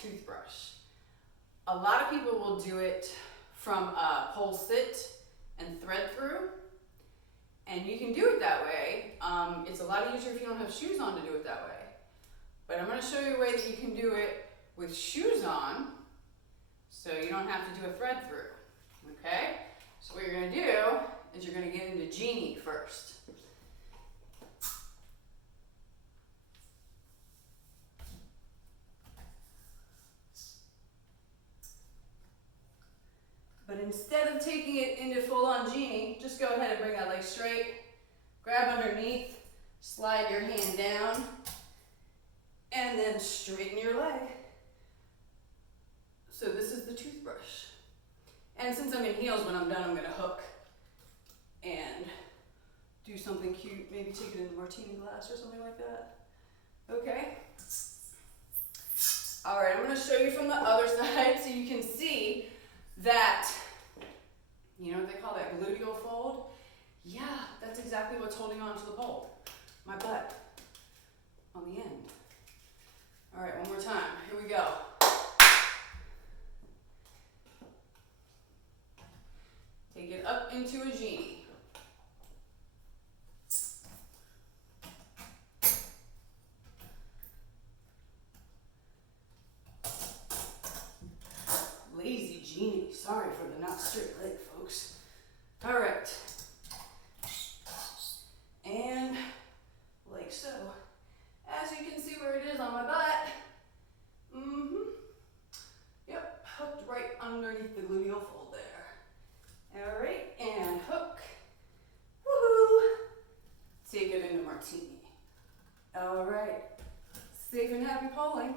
toothbrush. A lot of people will do it from a pole sit and thread through, and you can do it that way. It's a lot easier if you don't have shoes on to do it that way. But I'm going to show you a way that you can do it with shoes on, so you don't have to do a thread through. Okay? So what you're going to do is you're going to get into Genie first. But instead of taking it into full-on Genie, just go ahead and bring that leg straight, grab underneath, slide your hand down, and then straighten your leg. So this is the toothbrush. And since I'm in heels, when I'm done, I'm gonna hook and do something cute, maybe take it in a martini glass or something like that. Okay? All right, I'm gonna show you from the other side so you can see that, you know what they call that gluteal fold? Yeah, that's exactly what's holding on to the pole. My butt on the end. All right, one more time. Here we go. Take it up into a Genie. Lazy Genie. Sorry for the not straight leg, folks. All right. And like so. As you can see where it is on my butt. Yep, hooked right underneath the gluteal fold there. All right, and hook. Woohoo! Take it into martini. All right, safe and happy poling.